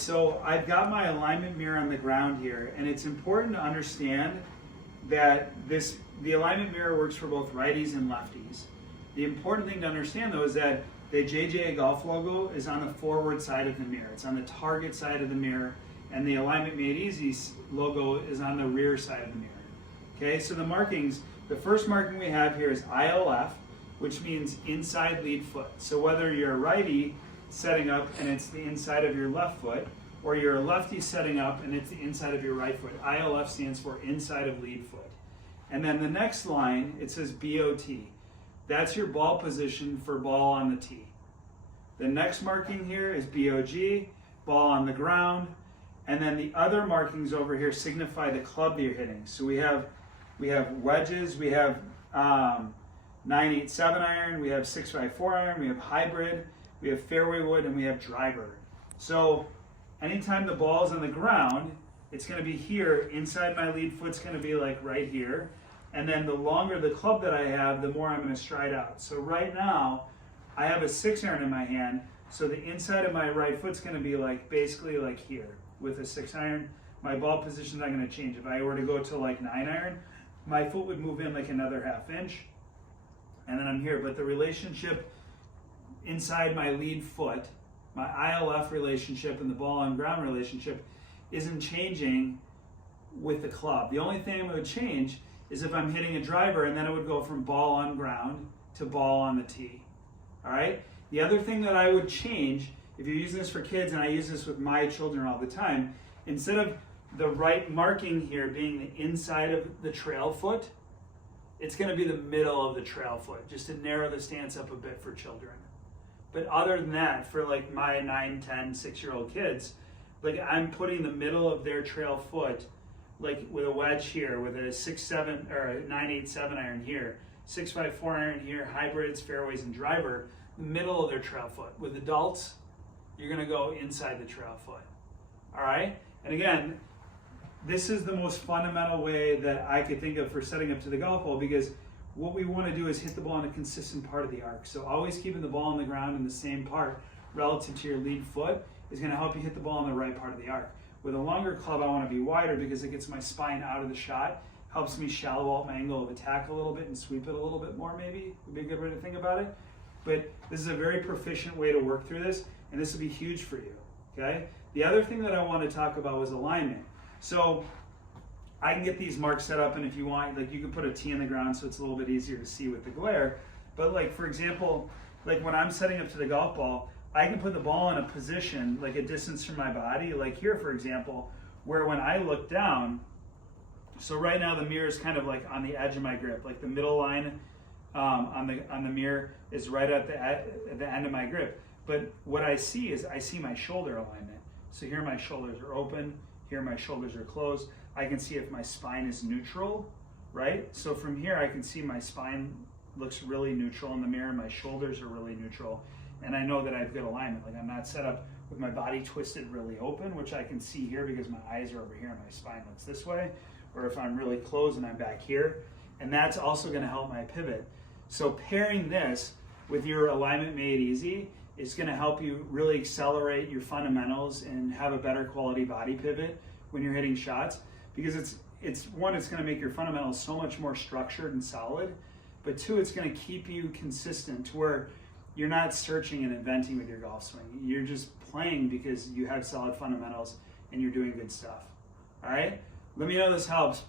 So I've got my alignment mirror on the ground here, and it's important to understand that the alignment mirror works for both righties and lefties. The important thing to understand though is that the JJAGOLF logo is on the forward side of the mirror. It's on the target side of the mirror, and the Alignment Made Easy logo is on the rear side of the mirror. Okay, so the markings, the first marking we have here is ILF, which means inside lead foot. So whether you're a righty setting up and it's the inside of your left foot, or you're a lefty setting up and it's the inside of your right foot, ILF stands for inside of lead foot. And then the next line, it says BOT. That's your ball position for ball on the tee. The next marking here is BOG, ball on the ground. And then the other markings over here signify the club that you're hitting. So we have wedges, we have 9/8 iron, we have 6/4 iron, we have hybrid, we have fairway wood, and we have driver. So anytime the ball is on the ground, it's going to be here. Inside my lead foot's going to be like right here. And then the longer the club that I have, the more I'm going to stride out. So right now, I have a 6 iron in my hand. So the inside of my right foot's going to be like basically like here with a 6 iron. My ball position's not going to change. If I were to go to like 9 iron, my foot would move in like another 1/2 inch. And then I'm here. But the relationship inside my lead foot, my ILF relationship and the ball on ground relationship isn't changing with the club. The only thing that would change is if I'm hitting a driver, and then it would go from ball on ground to ball on the tee. All right? The other thing that I would change, if you're using this for kids, and I use this with my children all the time, instead of the right marking here being the inside of the trail foot, it's going to be the middle of the trail foot, just to narrow the stance up a bit for children. But other than that, for like my 9, 10, 6-year-old kids, like I'm putting the middle of their trail foot, like with a wedge here, with a 6-7 or a 9/8 iron here, 6/4 iron here, hybrids, fairways, and driver, the middle of their trail foot. With adults, you're gonna go inside the trail foot. All right? And again, this is the most fundamental way that I could think of for setting up to the golf ball, because what we want to do is hit the ball in a consistent part of the arc. So always keeping the ball on the ground in the same part relative to your lead foot is going to help you hit the ball in the right part of the arc. With a longer club, I want to be wider because it gets my spine out of the shot, helps me shallow out my angle of attack a little bit and sweep it a little bit more, maybe would be a good way to think about it. But this is a very proficient way to work through this, and this will be huge for you, okay? The other thing that I want to talk about was alignment. So I can get these marks set up, and if you want, like you can put a tee in the ground so it's a little bit easier to see with the glare. But like, for example, like when I'm setting up to the golf ball, I can put the ball in a position, like a distance from my body, like here, for example, where when I look down, so right now the mirror is kind of like on the edge of my grip, like the middle line on the mirror is right at the end of my grip. But what I see is I see my shoulder alignment. So here my shoulders are open, here my shoulders are closed. I can see if my spine is neutral, right? So from here I can see my spine looks really neutral in the mirror, my shoulders are really neutral, and I know that I have good alignment. Like I'm not set up with my body twisted really open, which I can see here because my eyes are over here and my spine looks this way, or if I'm really closed and I'm back here. And that's also going to help my pivot. So pairing this with your Alignment Made Easy is going to help you really accelerate your fundamentals and have a better quality body pivot when you're hitting shots, because it's one, it's going to make your fundamentals so much more structured and solid, but two, it's going to keep you consistent to where you're not searching and inventing with your golf swing. You're just playing because you have solid fundamentals and you're doing good stuff. All right? Let me know this helps.